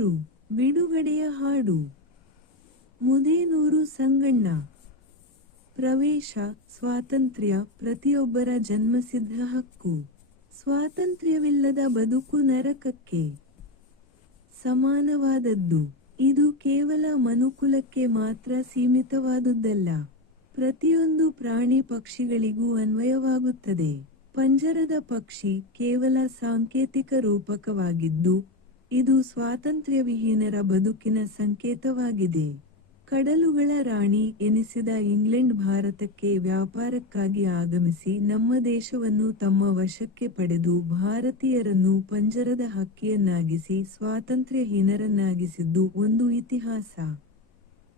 ಆರು ಬಿಡುಗಡೆಯ ಹಾಡು. ಮುದೇನೂರು ಸಂಗಣ್ಣ. ಪ್ರವೇಶ, ಸ್ವಾತಂತ್ರ್ಯ, ಪ್ರತಿಯೊಬ್ಬರ ಜನ್ಮಸಿದ್ಧ ಹಕ್ಕು. ಸ್ವಾತಂತ್ರ್ಯವಿಲ್ಲದ ಬದುಕು ನರಕಕ್ಕೆ. ಸಮಾನವಾದದ್ದು, ಇದು ಕೇವಲ ಮನುಕುಲಕ್ಕೆ ಮಾತ್ರ ಸೀಮಿತವಾದುದಲ್ಲ ಪ್ರತಿಯೊಂದು ಪ್ರಾಣಿ ಪಕ್ಷಿಗಳಿಗೂ ಅನ್ವಯವಾಗುತ್ತದೆ. ಪಂಜರದ ಪಕ್ಷಿ ಕೇವಲ ಸಾಂಕೇತಿಕ ರೂಪಕವಾಗಿದ್ದು ಇದು ಸ್ವಾತಂತ್ರ್ಯವಿಹೀನರ ಬದುಕಿನ ಸಂಕೇತವಾಗಿದೆ. ಕಡಲುಗಳ ರಾಣಿ ಎನಿಸಿದ ಇಂಗ್ಲೆಂಡ್ ಭಾರತಕ್ಕೆ ವ್ಯಾಪಾರಕ್ಕಾಗಿ ಆಗಮಿಸಿ ನಮ್ಮ ದೇಶವನ್ನು ತಮ್ಮ ವಶಕ್ಕೆ ಪಡೆದು ಭಾರತೀಯರನ್ನು ಪಂಜರದ ಹಕ್ಕಿಯನ್ನಾಗಿಸಿ ಸ್ವಾತಂತ್ರ್ಯಹೀನರನ್ನಾಗಿಸಿದ್ದು ಒಂದು ಇತಿಹಾಸ.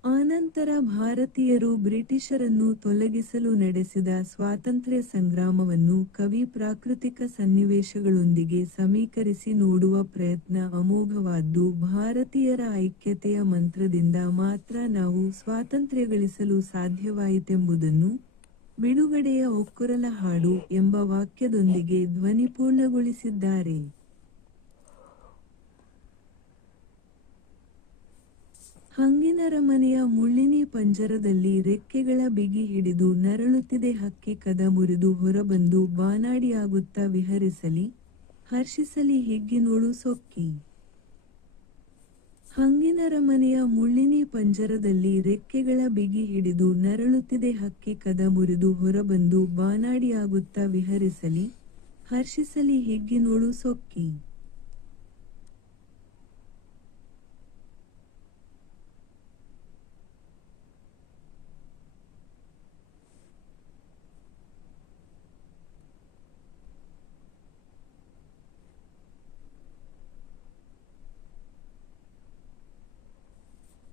ಆನಂತರ ಭಾರತೀಯರು ಬ್ರಿಟಿಷರನ್ನು ತೊಲಗಿಸಲು ನಡೆಸಿದ ಸ್ವಾತಂತ್ರ್ಯ ಸಂಗ್ರಾಮವನ್ನು ಕವಿ ಪ್ರಾಕೃತಿಕ ಸನ್ನಿವೇಶಗಳೊಂದಿಗೆ ಸಮೀಕರಿಸಿ ನೋಡುವ ಪ್ರಯತ್ನ ಅಮೋಘವಾದ್ದು. ಭಾರತೀಯರ ಐಕ್ಯತೆಯ ಮಂತ್ರದಿಂದ ಮಾತ್ರ ನಾವು ಸ್ವಾತಂತ್ರ್ಯ ಗಳಿಸಲು ಸಾಧ್ಯವಾಯಿತೆಂಬುದನ್ನು ಬಿಡುಗಡೆಯ ಒಕ್ಕುರಲ ಹಾಡು ಎಂಬ ವಾಕ್ಯದೊಂದಿಗೆ ಧ್ವನಿಪೂರ್ಣಗೊಳಿಸಿದ್ದಾರೆ. ಹಂಗಿನರಮನೆಯ ಮುಳ್ಳಿನಿ ಪಂಜರದಲ್ಲಿ ರೆಕ್ಕೆಗಳ ಬಿಗಿ ಹಿಡಿದು ನರಳುತ್ತಿದೆ ಹಕ್ಕಿ ಕದ ಮುರಿದು ಹೊರಬಂದು ಬಾನಾಡಿಯಾಗುತ್ತಾ ವಿಹರಿಸಲಿ, ಹರ್ಷಿಸಲಿ ಹಿಗ್ಗಿನೋಳು ಸೊಕ್ಕಿ. ಹಂಗಿನರಮನೆಯ ಮುಳ್ಳಿನಿ ಪಂಜರದಲ್ಲಿ ರೆಕ್ಕೆಗಳ ಬಿಗಿ ಹಿಡಿದು ನರಳುತ್ತಿದೆ ಹಕ್ಕಿ ಕದ ಮುರಿದು ಹೊರಬಂದು ಬಾನಾಡಿಯಾಗುತ್ತಾ ವಿಹರಿಸಲಿ, ಹರ್ಷಿಸಲಿ ಹಿಗ್ಗಿನೋಳು ಸೊಕ್ಕಿ.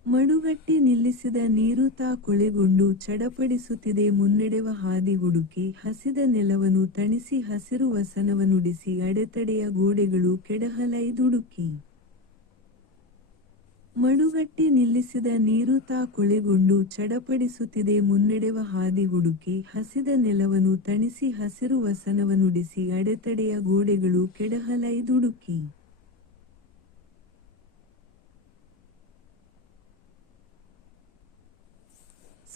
ಮಡುಗಟ್ಟಿ ನಿಲ್ಲಿಸಿದ ನೀರು ತಾ ಕೊಳೆಗೊಂಡು ಚಡಪಡಿಸುತ್ತಿದೆ ಮುನ್ನಡೆವ ಹಾದಿ ಹುಡುಕಿ ಹಸಿದ ನೆಲವನ್ನು ತಣಿಸಿ ಹಸಿರು ವಸನವನ್ನುಡಿಸಿ ಅಡೆತಡೆಯ ಗೋಡೆಗಳು ಕೆಡಹಲೈದುಡುಕಿ ಮಡುಗಟ್ಟಿ ನಿಲ್ಲಿಸಿದ ನೀರು ತಾ ಕೊಳೆಗೊಂಡು ಚಡಪಡಿಸುತ್ತಿದೆ ಮುನ್ನಡೆವ ಹಾದಿ ಹುಡುಕಿ ಹಸಿದ ನೆಲವನ್ನು ತಣಿಸಿ ಹಸಿರು ವಸನವನ್ನುಡಿಸಿ ಅಡೆತಡೆಯ ಗೋಡೆಗಳು ಕೆಡಹಲೈದುಡುಕಿ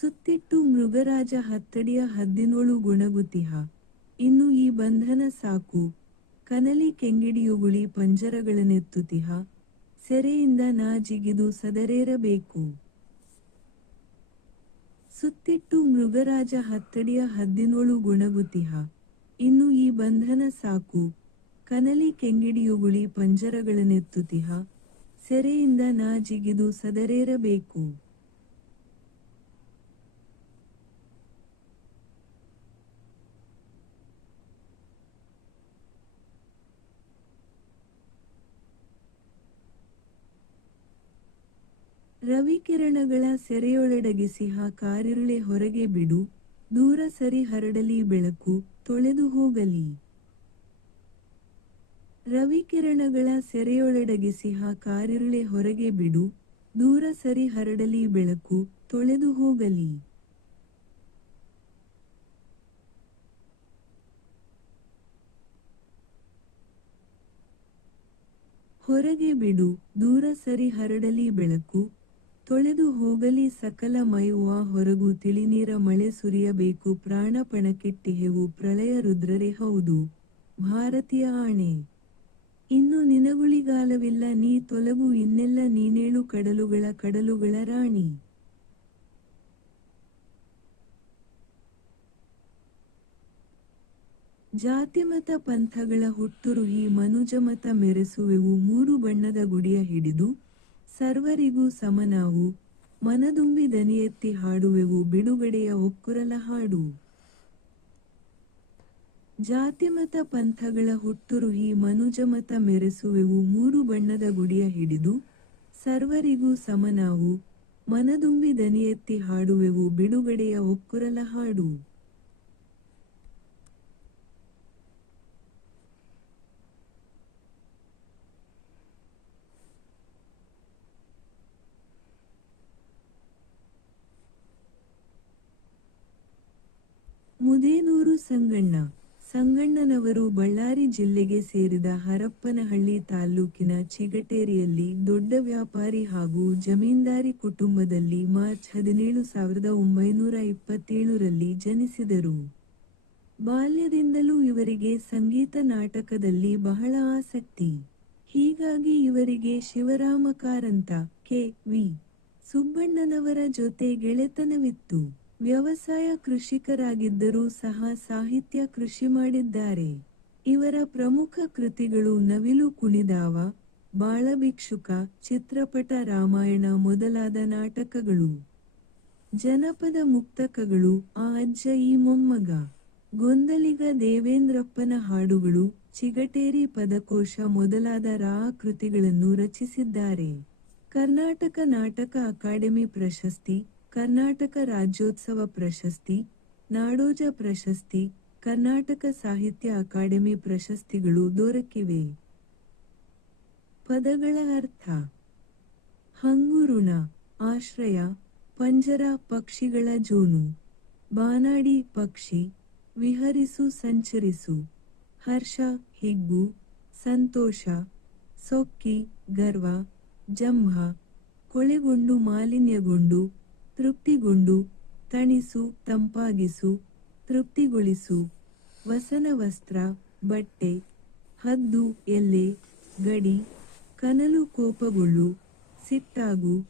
ಸುತ್ತಿಟ್ಟು ಮೃಗರಾಜ ಹತ್ತಡಿಯ ಹದ್ದಿನೋಳು ಗುಣಗುತಿಹ. ಇನ್ನು ಈ ಬಂಧನ ಸಾಕು. ಕನಲಿ ಕೆಂಗಿಡಿಯುಗುಳಿ ಪಂಜರಗಳನ್ನೆತ್ತುತಿಹ. ಸೆರೆಯಿಂದ ನಾ ಜಿಗಿದು ಸದರೇರಬೇಕು. ಸುತ್ತಿಟ್ಟು ಮೃಗರಾಜ ಹತ್ತಡಿಯ ಹದ್ದಿನೋಳು ಗುಣಗುತಿಹ. ಇನ್ನು ಈ ಬಂಧನ ಸಾಕು. ಕನಲಿ ಕೆಂಗಿಡಿಯುಗುಳಿ ಪಂಜರಗಳನ್ನೆತ್ತುತಿಹ. ಸೆರೆಯಿಂದ ನಾ ಜಿಗಿದು ಸದರೇರಬೇಕು. ರವಿಕಿರಣಗಳ ಸೆರೆಯೊಳಡಗಿಸಿಹ ಕಾರಿರುಳೆ ಹೊರಗೆ ಬಿಡು, ದೂರ ಸರಿ ಹರಡಲಿ ಬೆಳಕು, ತೊಳೆದು ಹೋಗಲಿ. ರವಿಕಿರಣಗಳ ಸೆರೆಯೊಳಡಗಿಸಿಹ ಕಾರಿರುಳೆ ಹೊರಗೆ ಬಿಡು, ದೂರ ಸರಿ ಹರಡಲಿ ಬೆಳಕು, ತೊಳೆದು ಹೋಗಲಿ. ಹೊರಗೆ ಬಿಡು, ದೂರ ಸರಿ ಹರಡಲಿ ಬೆಳಕು ತೊಳೆದು ಹೋಗಲಿ ಸಕಲ ಮೈಯುವ ಹೊರಗು ತಿಳಿನೀರ ಮಳೆ ಸುರಿಯಬೇಕು, ಪ್ರಾಣ ಪಣಕ್ಕಿಟ್ಟಿಹೆವು ಪ್ರಳಯ ರುದ್ರರೇ ಹೌದು. ಭಾರತೀಯ ಆಣೆ. ಇನ್ನು ನಿನಗುಳಿಗಾಲವಿಲ್ಲ, ನೀ ತೊಲಗು ಇನ್ನೆಲ್ಲ ನೀನೇಳು ಕಡಲುಗಳ ಕಡಲುಗಳ ರಾಣಿ. ಜಾತಿಮತ ಪಂಥಗಳ ಹುಟ್ಟುರುಹಿ ಮನುಜಮತ ಮೆರೆಸುವೆವು, ಮೂರು ಬಣ್ಣದ ಗುಡಿಯ ಹಿಡಿದು ಸರ್ವರಿಗೂ ಸಮನಾವು, ಮನದುಂಬಿ ದನಿಯೆತ್ತಿ ಹಾಡುವೆವು, ಬಿಡುಗಡೆಯ ಒಕ್ಕುರಲ ಹಾಡು. ಜಾತಿಮತ ಪಂಥಗಳ ಹುಟ್ಟುರುಹಿ ಮನುಜಮತ ಮೆರೆಸುವೆವು, ಮೂರು ಬಣ್ಣದ ಗುಡಿಯ ಹಿಡಿದು ಸರ್ವರಿಗೂ ಸಮನಾವು, ಮನದುಂಬಿ ದನಿಯೆತ್ತಿ ಹಾಡುವೆವು, ಬಿಡುಗಡೆಯ ಒಕ್ಕುರಲ ಹಾಡು. ಮುದೇನೂರು ಸಂಗಣ್ಣ. ಸಂಗಣ್ಣನವರು ಬಳ್ಳಾರಿ ಜಿಲ್ಲೆಗೆ ಸೇರಿದ ಹರಪ್ಪನಹಳ್ಳಿ ತಾಲ್ಲೂಕಿನ ಚಿಗಟೇರಿಯಲ್ಲಿ ದೊಡ್ಡ ವ್ಯಾಪಾರಿ ಹಾಗೂ ಜಮೀನ್ದಾರಿ ಕುಟುಂಬದಲ್ಲಿ ಮಾರ್ಚ್ ಹದಿನೇಳು ಸಾವಿರದ ಒಂಬೈನೂರ ಇಪ್ಪತ್ತೇಳರಲ್ಲಿ ಜನಿಸಿದರು. ಬಾಲ್ಯದಿಂದಲೂ ಇವರಿಗೆ ಸಂಗೀತ ನಾಟಕದಲ್ಲಿ ಬಹಳ ಆಸಕ್ತಿ. ಹೀಗಾಗಿ ಇವರಿಗೆ ಶಿವರಾಮ ಕಾರಂತ ಕೆ ವಿ ಸುಬ್ಬಣ್ಣನವರ ಜೊತೆ ಗೆಳೆತನವಿತ್ತು. ವ್ಯವಸಾಯ ಕೃಷಿಕರಾಗಿದ್ದರೂ ಸಹ ಸಾಹಿತ್ಯ ಕೃಷಿ ಮಾಡಿದ್ದಾರೆ. ಇವರ ಪ್ರಮುಖ ಕೃತಿಗಳು ನವಿಲು ಕುಣಿದಾವ, ಬಾಳಭಿಕ್ಷುಕ, ಚಿತ್ರಪಟ ರಾಮಾಯಣ ಮೊದಲಾದ ನಾಟಕಗಳು. ಜನಪದ ಮುಕ್ತಕಗಳು, ಆ ಅಜ್ಜ ಈ ಮೊಮ್ಮಗ. ಗೊಂದಲಿಗ ದೇವೇಂದ್ರಪ್ಪನ ಹಾಡುಗಳು, ಚಿಗಟೇರಿ ಪದಕೋಶ ಮೊದಲಾದ ರಾ ಕೃತಿಗಳನ್ನು ರಚಿಸಿದ್ದಾರೆ. ಕರ್ನಾಟಕ ನಾಟಕ ಅಕಾಡೆಮಿ ಪ್ರಶಸ್ತಿ ಕರ್ನಾಟಕ ರಾಜ್ಯೋತ್ಸವ ಪ್ರಶಸ್ತಿ, ನಾಡೋಜ ಪ್ರಶಸ್ತಿ, ಕರ್ನಾಟಕ ಸಾಹಿತ್ಯ ಅಕಾಡೆಮಿ ಪ್ರಶಸ್ತಿಗಳು ದೊರಕಿವೆ. ಪದಗಳ ಅರ್ಥ, ಹಂಗುರುಣ, ಆಶ್ರಯ, ಪಂಜರ ಪಕ್ಷಿಗಳ ಜೋನು, ಬಾನಾಡಿ ಪಕ್ಷಿ, ವಿಹರಿಸು ಸಂಚರಿಸು, ಹರ್ಷ, ಹಿಗ್ಗು, ಸಂತೋಷ, ಸೊಕ್ಕಿ, ಗರ್ವ ಜಂಭ ಕೊಳೆಗೊಂಡು ಮಾಲಿನ್ಯಗೊಂಡು ತೃಪ್ತಿಗೊಂಡು, ತಣಿಸು, ತಂಪಾಗಿಸು, ತೃಪ್ತಿಗೊಳಿಸು. ವಸನ ವಸ್ತ್ರ, ಬಟ್ಟೆ, ಹದ್ದು ಎಲ್ಲೆ ಗಡಿ, ಕನಲು ಕೋಪಗೊಳ್ಳು. ಸಿಟ್ಟಾಗು,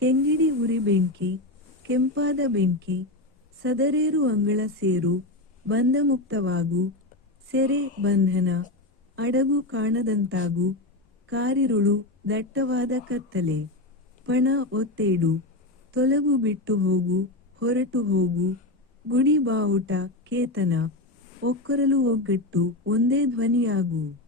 ಕೆಂಗಿಡಿ ಉರಿ ಬೆಂಕಿ, ಕೆಂಪಾದ ಬೆಂಕಿ, ಸದರೇರು ಅಂಗಳ ಸೇರು, ಬಂಧಮುಕ್ತವಾಗು. ಸೆರೆ ಬಂಧನ, ಅಡಗು ಕಾಣದಂತಾಗು. ಕಾರಿರುಳು ದಟ್ಟವಾದ ಕತ್ತಲೆ, ಪಣ ಒತ್ತೇಡು. ತೊಲಗು ಬಿಟ್ಟು ಹೋಗು ಹೊರಟು ಹೋಗು. ಗುಡಿ ಬಾವುಟ ಕೇತನ. ಒಕ್ಕರಲು ಒಗ್ಗಟ್ಟು ಒಂದೇ ಧ್ವನಿಯಾಗು.